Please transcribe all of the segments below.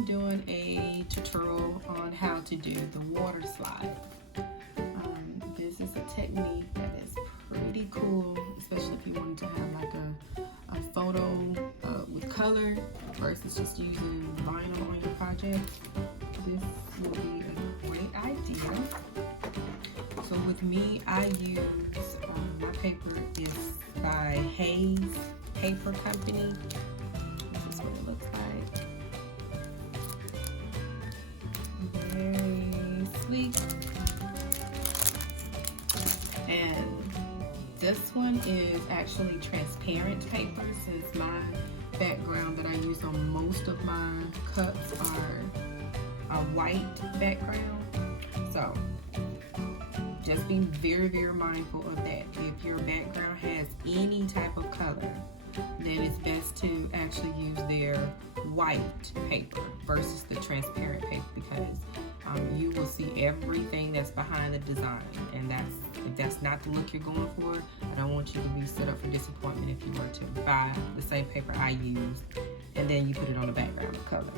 I'm doing a tutorial on how to do the water slide. This is a technique that is pretty cool, especially if you wanted to have like a photo with color versus just using vinyl on your project. This will be a great idea. So with me, I use, my paper is by Hayes Paper Company. This is what it looks like. Very sleek. And this one is actually transparent paper, since my background that I use on most of my cups are a white background. So just be very, very mindful of that. If your background has any type of color, then it's best to actually use their white paper versus the transparent paper, because you will see everything that's behind the design, and if that's not the look you're going for, I don't want you to be set up for disappointment if you were to buy the same paper I used and then you put it on the background of color.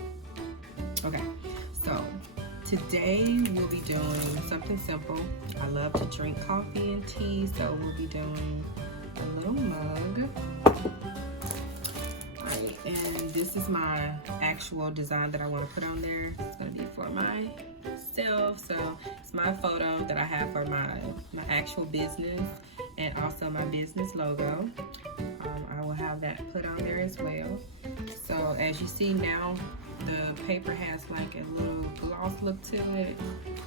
Okay, so today we'll be doing something simple. I love to drink coffee and tea, so we'll be doing a little mug. Alright, and this is my actual design that I want to put on there. It's going to be for myself, so it's my photo that I have for my actual business, and also my business logo. I will have that put on there as well. So as you see now, the paper has like a little gloss look to it.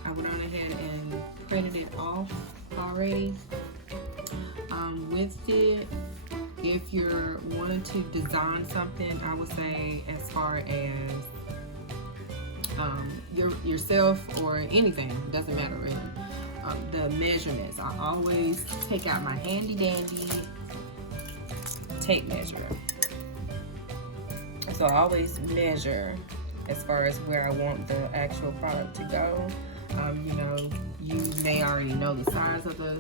I went on ahead and printed it off already. With it, if you're wanting to design something, I would say as far as yourself or anything, doesn't matter really, the measurements, I always take out my handy dandy tape measure. So I always measure as far as where I want the actual product to go. You know, you may already know the size of the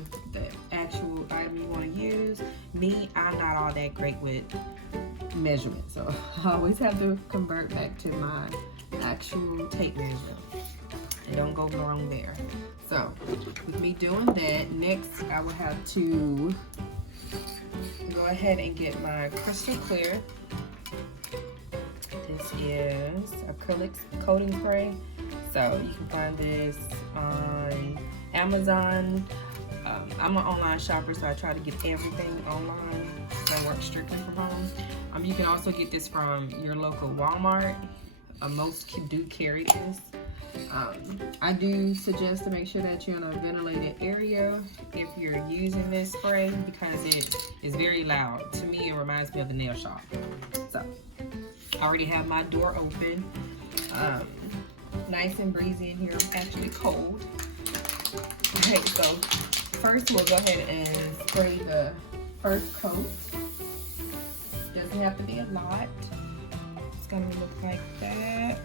actual item you want to use. Me, I'm not all that great with measurements, so I always have to convert back to my actual tape measure. And don't go wrong there. So with me doing that, next I will have to go ahead and get my crystal clear. This is acrylic coating spray. So you can find this on Amazon. I'm an online shopper, so I try to get everything online. So I work strictly from home. You can also get this from your local Walmart. Most do carry this. I do suggest to make sure that you're in a ventilated area if you're using this spray, because it is very loud. To me, it reminds me of the nail shop. So I already have my door open. Nice and breezy in here. I'm actually cold. Okay, so first we'll go ahead and spray the first coat. Doesn't have to be a lot. It's gonna look like that.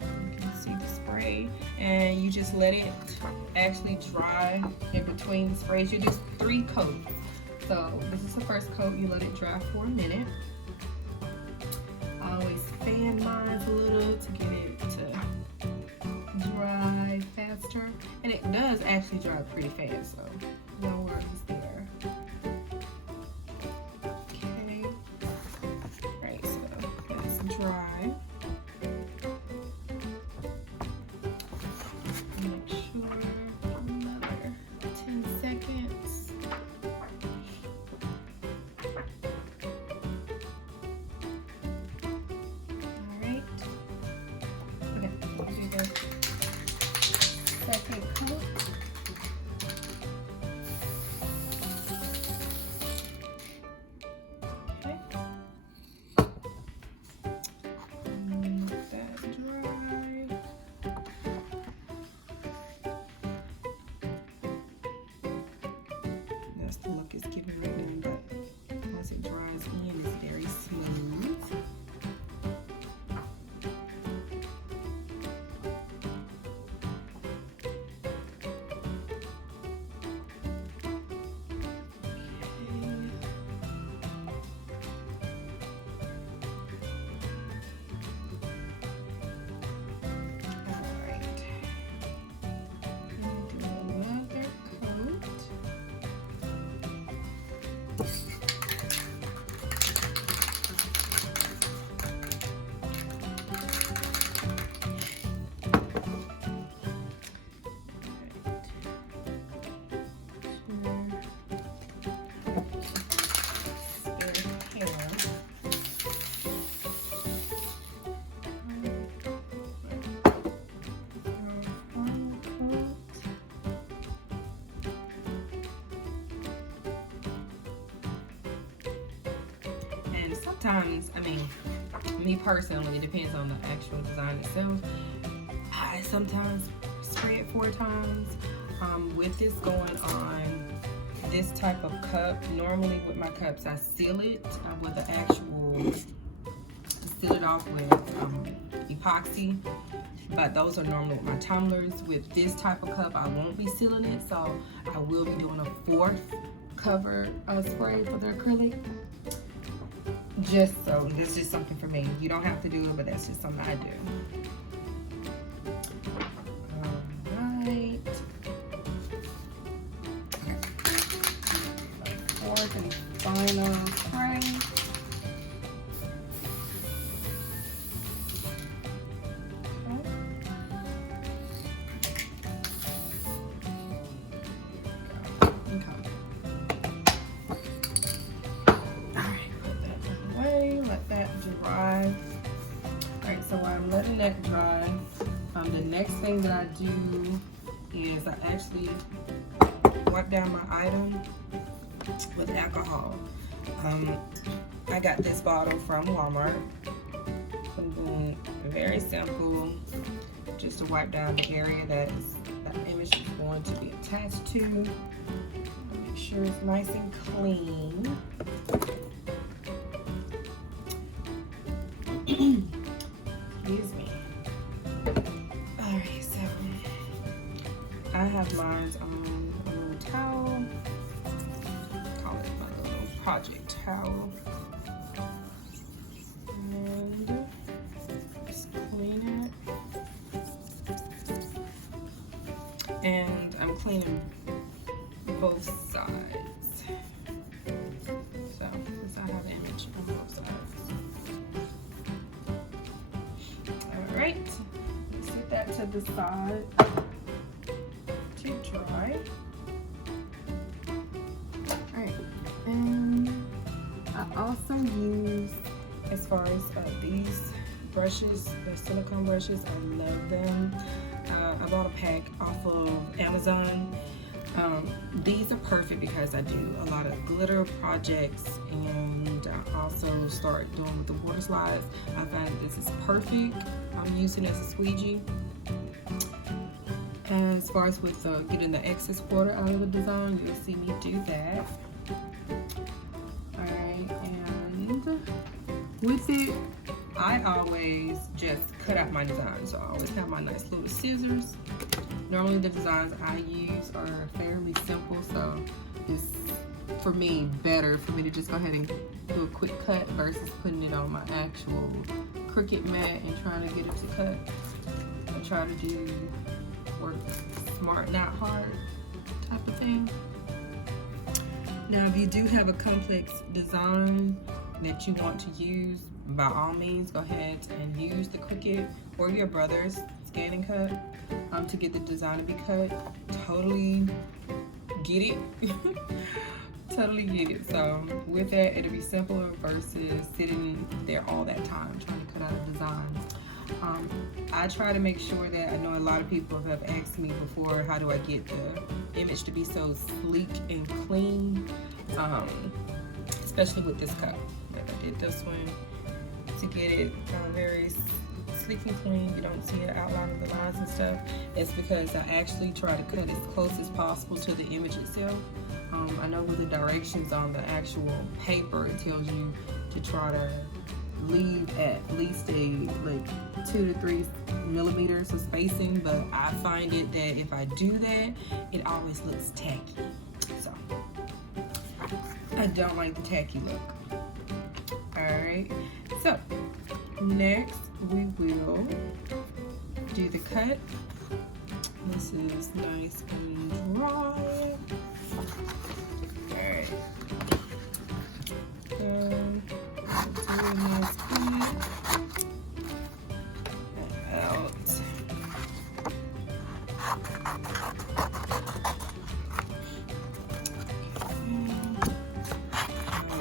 You can see the spray, and you just let it actually dry in between the sprays. You do 3 coats. So this is the first coat. You let it dry for a minute. I always fan mine a little to get it to dry faster, and it does actually dry pretty fast, so no worries there. Okay, right, so that's dry. Make sure another 10 seconds. Second coat. Okay. Let that dry. That's the look it's giving right now, but once it dries in, it's very smooth. sometimes, I mean, me personally, it depends on the actual design itself. I sometimes spray it 4 times. With this going on this type of cup, normally with my cups, I seal it with the actual, seal it off with epoxy. But those are normally with my tumblers. With this type of cup, I won't be sealing it, so I will be doing a 4th cover spray for the acrylic. Just so, this is something for me. You don't have to do it, but that's just something I do. Alright. Okay. 4th and final spray. That dry. The next thing that I do is I actually wipe down my item with alcohol. I got this bottle from Walmart. And very simple, just to wipe down the area that image is going to be attached to. Make sure it's nice and clean. Excuse me. Alright, so I have mine on a little towel. Call it my little project towel. And just clean it. And I'm cleaning both sides. So, since I have an image on both sides. Alright, set that to the side to dry. Alright, and I also use, as far as these brushes, the silicone brushes, I love them. I bought a pack off of Amazon. These are perfect because I do a lot of glitter projects, and I also start doing with the water slides. I find that this is perfect. I'm using it as a squeegee. As far as with getting the excess water out of the design, you'll see me do that. Alright, and with it, I always just cut out my design. So I always have my nice little scissors. Normally the designs I use are fairly simple, so it's, for me, better for me to just go ahead and do a quick cut versus putting it on my actual Cricut mat and trying to get it to cut. I try to do work smart, not hard type of thing. Now, if you do have a complex design that you want to use, by all means, go ahead and use the Cricut or your brother's scan and cut to get the design to be cut. Totally get it. Totally get it. So with that, it'll be simpler versus sitting there all that time trying to cut out a design. I try to make sure that, I know a lot of people have asked me before, how do I get the image to be so sleek and clean, especially with this cup. I did this one to get it very sleek and clean. You don't see an outline of the lines and stuff. It's because I actually try to cut as close as possible to the image itself. I know with the directions on the actual paper, it tells you to try to leave at least a 2 to 3 millimeters of spacing, but I find it that if I do that, it always looks tacky. So I don't like the tacky look. Alright, so next we will do the cut. This is nice and dry. Alright.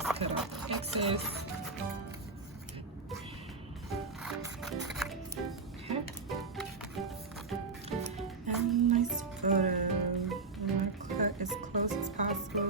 Cut off the excess. Okay. And nice photo. I'm gonna cut as close as possible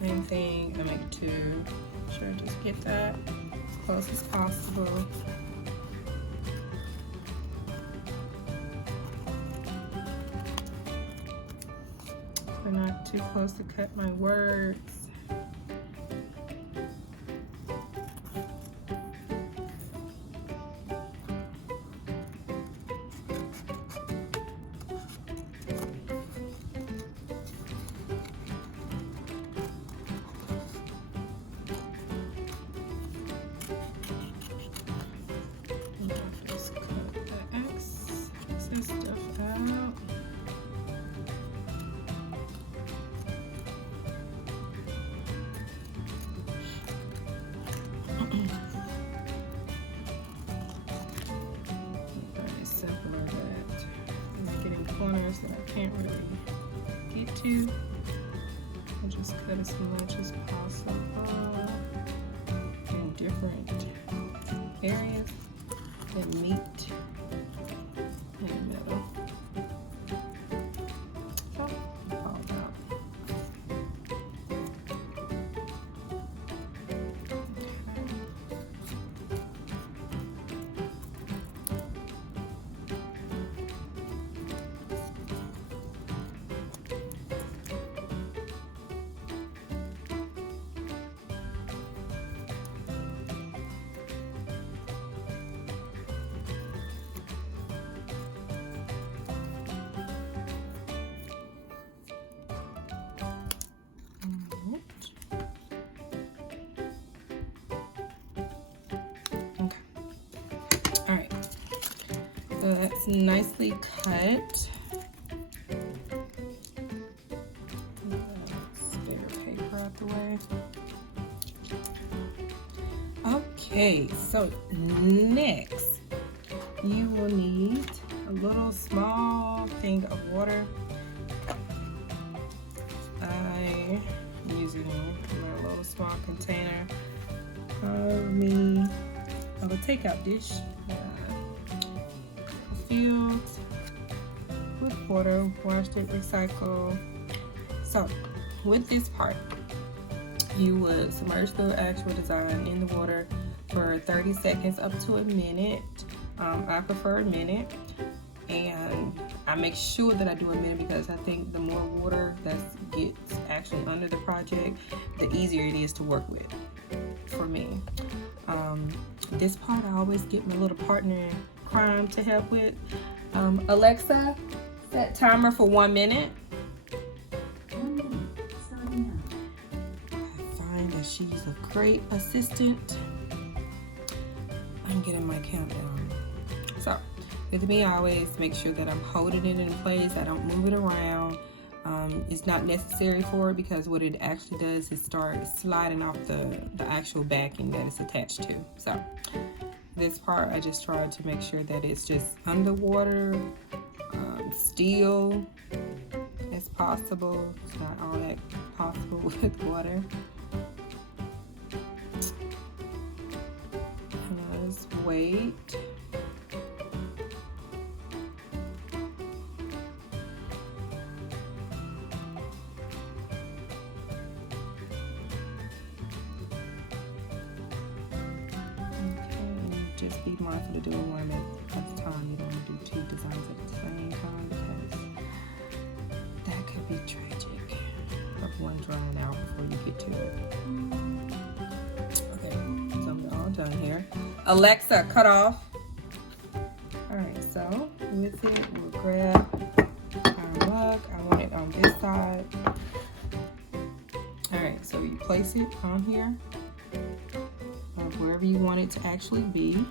Same thing, I make 2. Sure, just get that as close as possible. Try not too close to cut my words. Corners that I can't really get to. I'll just cut as much as possible in different areas that meet in the middle. So, all out. So that's nicely cut. Bigger paper out the way. Okay, so next you will need a little small thing of water. I'm using my little small container of a takeout dish. Filled with water, washed it, recycled. So with this part, you would submerge the actual design in the water for 30 seconds up to a minute. I prefer a minute, and I make sure that I do a minute because I think the more water that gets actually under the project, the easier it is to work with for me. This part I always get my little partner in crime to help with. Alexa, set timer for 1 minute. 1 minute, starting now. I find that she's a great assistant. I'm getting my countdown. So with me, I always make sure that I'm holding it in place. I don't move it around. It's not necessary for it because what it actually does is start sliding off the actual backing that it's attached to. So this part, I just try to make sure that it's just underwater, still as possible. It's not all that possible with water. Just wait. Just be mindful to do one at a time. You don't want to do 2 designs at the same time because that could be tragic of one drying out before you get to it. Okay, so we're all done here. Alexa, cut off. Alright, so with it, we'll grab our mug. I want it on this side. Alright, so you place it on here. Wherever you want it to actually be.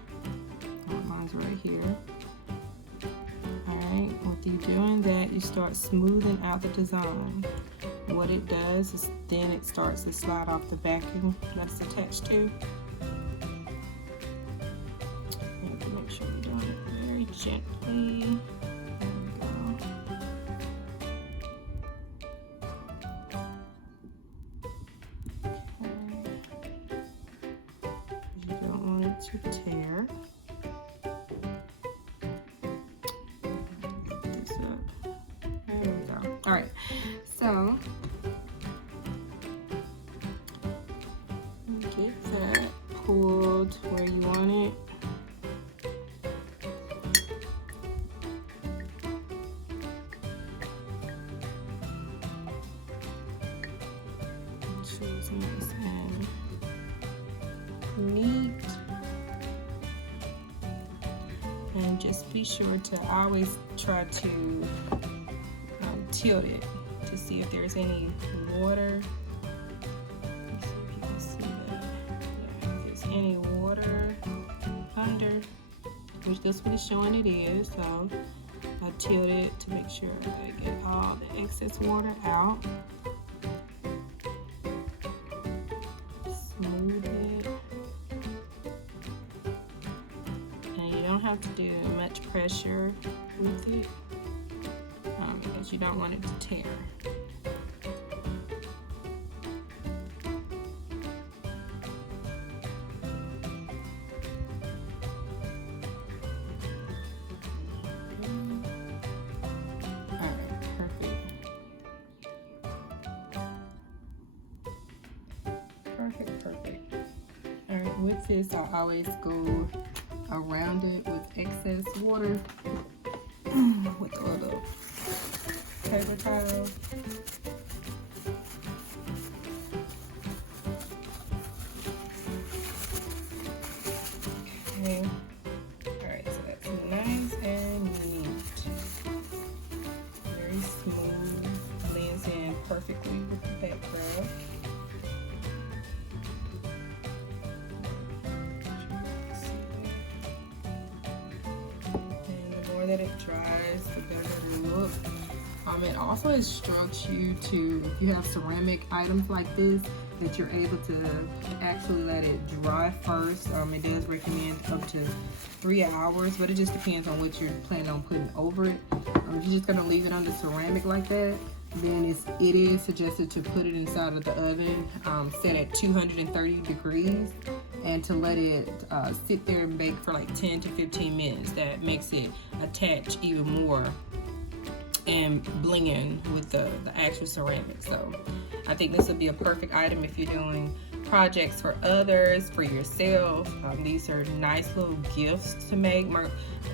Mine's right here. Alright, with you doing that, you start smoothing out the design. What it does is then it starts to slide off the backing that's attached to. You have to make sure you're doing it very gently. There we go. To tear. This up. There we go. All right. So pulled where you want it. Choose nice and neat. And just be sure to always try to tilt it to see if there's any water. Let's see if you can see that. Yeah, if there's any water under, which this one is showing it is. So I tilt it to make sure I get all the excess water out. Smooth it. And you don't have to do much pressure with it because you don't want it to tear. Perfect. All right, with this, I always go around it with excess water with a little paper towel. Okay. All right, so that's nice and neat. Very smooth, blends in perfectly with the background. That it dries, the better it'll look. It also instructs you to, if you have ceramic items like this, that you're able to actually let it dry first. It does recommend up to 3 hours, but it just depends on what you're planning on putting over it. If you're just gonna leave it under ceramic like that, then it is suggested to put it inside of the oven, set at 230 degrees, and to let it sit there and bake for like 10 to 15 minutes. That makes it attach even more and bling in with the actual ceramic. So I think this would be a perfect item if you're doing projects for others, for yourself. These are nice little gifts to make.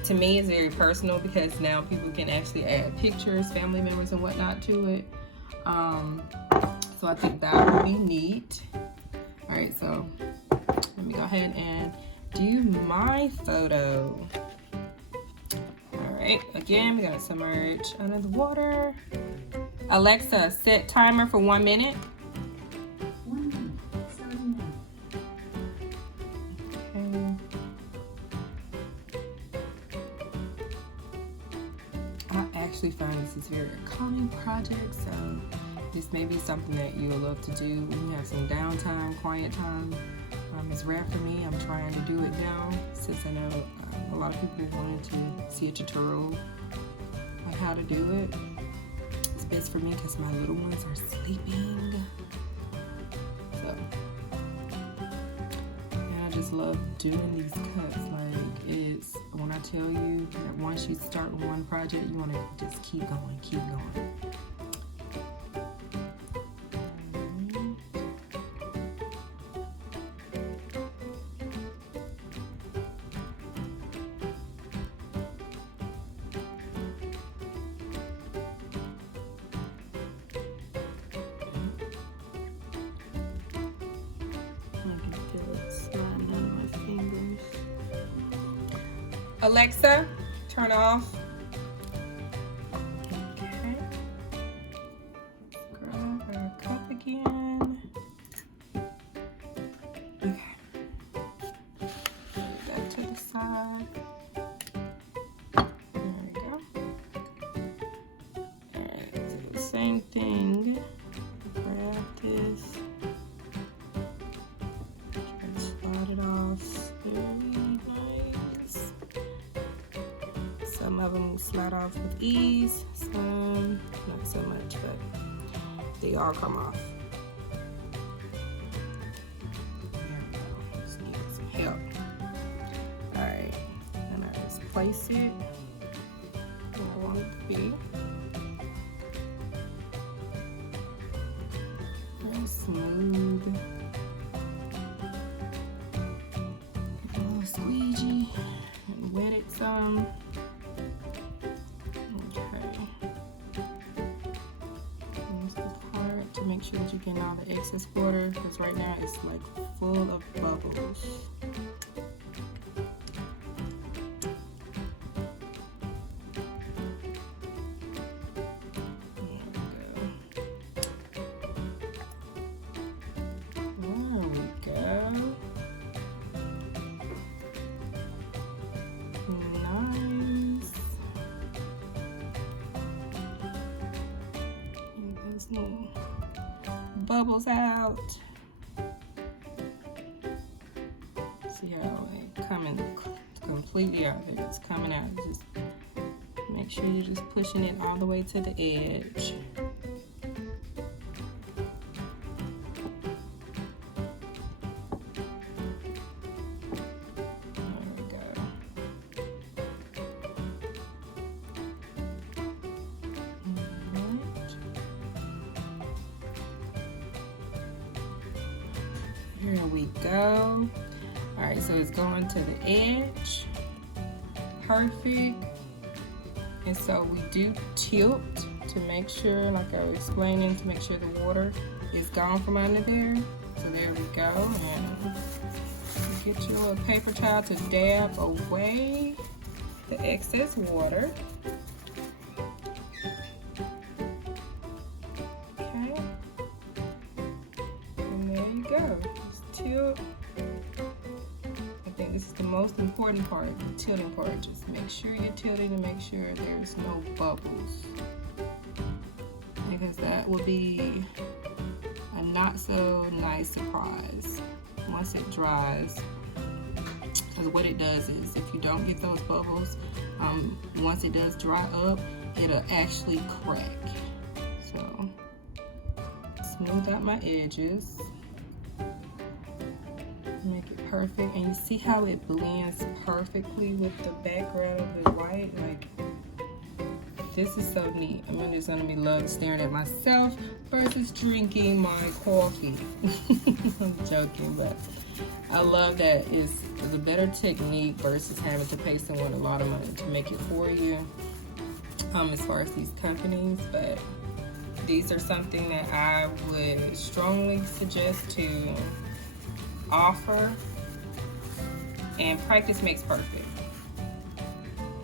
To me, it's very personal because now people can actually add pictures, family members and whatnot to it. So I think that would be neat. All right, so let me go ahead and do my photo. All right, again, we gotta submerge under the water. Alexa, set timer for 1 minute. 1 minute, starting now. Okay. I actually find this is very calming project, so this may be something that you will love to do when you have some downtime, quiet time. It's rare for me. I'm trying to do it now since I know a lot of people wanted to see a tutorial on how to do it. It's best for me because my little ones are sleeping. So, and I just love doing these cuts. Like, it's when I tell you that once you start one project, you want to just keep going, keep going. Alexa, turn off. Okay. Grab our cup again. Okay. Put that to the side. There we go. Alright, do the same thing. Grab this. Try to slide it off. Very nice. Some of them slide off with ease, some not so much, but they all come off. There we go. Just need some help. Alright, and I just place it where I want it to be. Very smooth. in all the excess water because right now it's like full of bubbles. Bubbles out. See how it coming completely out there. It's coming out. Just make sure you're just pushing it all the way to the edge. Here we go. All right, so it's going to the edge. Perfect. And so we do tilt to make sure, like I was explaining, to make sure the water is gone from under there. So there we go. And get your little paper towel to dab away the excess water. Okay. And there you go. Tilt. I think this is the most important part, the tilting part. Just make sure you're tilting to make sure there's no bubbles, because that will be a not so nice surprise once it dries. Because what it does is, if you don't get those bubbles, once it does dry up, it'll actually crack. So smooth out my edges. Make it perfect, and you see how it blends perfectly with the background of the white. Like, this is so neat. I'm just gonna be loving staring at myself versus drinking my coffee. I'm joking, but I love that it's a better technique versus having to pay someone a lot of money to make it for you. As far as these companies, but these are something that I would strongly suggest to offer, and practice makes perfect.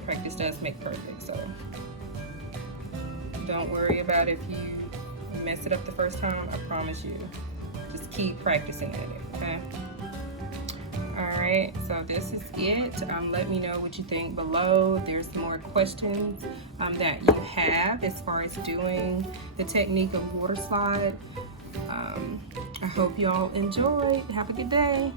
Practice does make perfect, so don't worry about if you mess it up the first time. I promise you, just keep practicing at it, okay? Alright, so this is it. Let me know what you think below. There's some more questions that you have as far as doing the technique of water slide. I hope you all enjoyed. Have a good day.